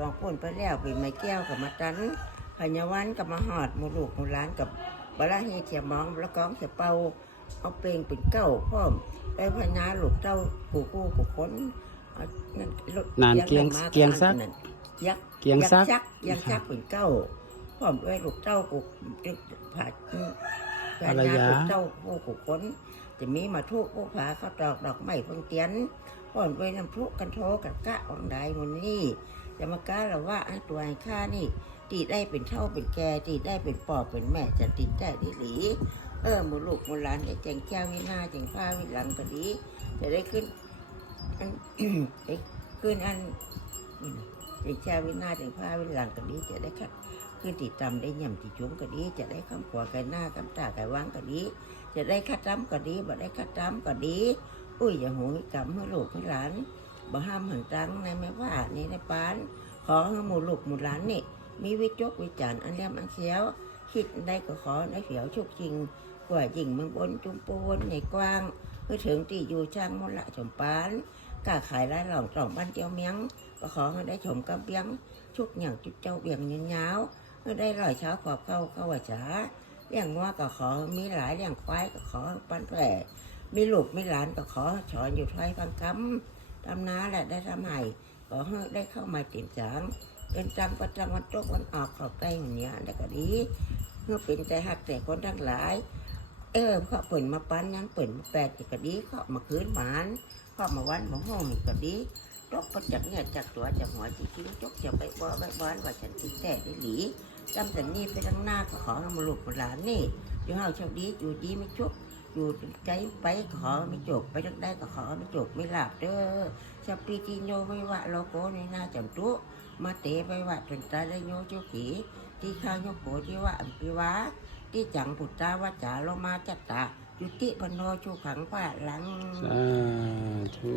ลองพ่นไปแล้วเป็นไม้แก้วกับมาตันพญาวันกับมาหอดหมูลูกหมูหล้านกับบลาเฮเทียมองแล้วก้องเสียเป่าเอาเปลงเป็นเก้าพร้อมได้พญาลูกเต้าผู้คู่ผู้คนเอานั่นรถนานเกียงมาเกียงซักนั่นยักษ์เกียงซักยักษ์ยักษ์ซักเป็นเก้าพร้อมด้วยลูกเต้าผู้ผาพญาลูกเต้าผู้ผู้คนจะมีมาทุกผู้ผาเขาดอกดอกไม้เพิ่งเตียนพร้อมด้วยน้ำพลุกันโทกันกะวังใดมันนี่ จะมากล้าหรือว่าไอ้ตัวไอ้ข้านี่ ตีได้เป็นเท่าเป็นแก่ตีได้เป็นปอบเป็นแม่จะติดได้ดีหลีเออหมูลูกหมูหลานไอ้แจงแก้ววินาแจงผ้าวิหลังก็ดี จะได้ขึ้นอันได้ขึ้นอันแจงแก้ววินาแจงผ้าวิหลังก็ดีจะได้ขัดขึ้นติดตำได้ย่ำติดจุ้มก็ดี จะได้คำขวาไก่หน้าคำตาไก่ว่างก็ดี จะได้คัดตำก็ดีบ่ได้คัดตำก็ดี อุ้ยอย่าหูยกำให้ลูกให้หลาน บ่ห้ามหันตังในไม่ว่านี่ในปานขอให้หมู่ลูกหมู่หลานนี่ มีวิจกวิจารณ์อันเลี่ยมอันเสียว คิดได้ก็ขอในเสียวชุกจริง กว่ายิงเมืองบนจุมปูนในกว้างเพื่อถึงที่อยู่ช่างมละชมปานกาขายร้านหล่องตรองบ้านเจียวเมียงก็ขอให้ได้ชมกำเบียงชุกอย่างจุดเจ้าเบียงเงินยาวให้ได้ลอยเช้าขอบเข้าเข้าว่าจ๋าเลี้ยงว่าก็ขอมีหลายเลี้ยงควายก็ขอปันแผลมีลูกมีหลานก็ขอฉอนอยู่ไทยฟังคำ ทำนาแหละได้ทำให้ขอให้ได้เข้ามาติ่มจางเป็นจังประจำวันตกวันออกเขอบใกล้หัวเนี้ยแล้วก็ดีเมื่อเป็นใจหักแต่คนทั้งหลาย เออเขาเปิดมาปั้นยังเปิดมาแปดอีกก็ดีเขามาคืนหมานเขามาวันมาห้องอีกก็ดีตกประจักเนี่ยจากตัวจากหัวจริงจกจะไปบ่ไปบ้านว่าฉันติดแต่ได้หลีจำแต่นี่ไปทั้งหน้าก็ขอมาหลูกมาหลานนี่อยู่เฮาโชคดีอยู่ดีไม่ชุก อยู่ใจไปขอไม่จบ ไปทั้งได้ก็ขอไม่จบไม่หลับเด้อชาปีติโยไม่ว่าโลโกในหน้าจำตุมาเตะไปว่าจนตาได้โยเจ้าขีที่ข้างโยโกที่ว่าอัมพิวาที่จังปุตตาว่าจาโลมาจัตตาจุติพนโนชูขังว่าหลังสาธุ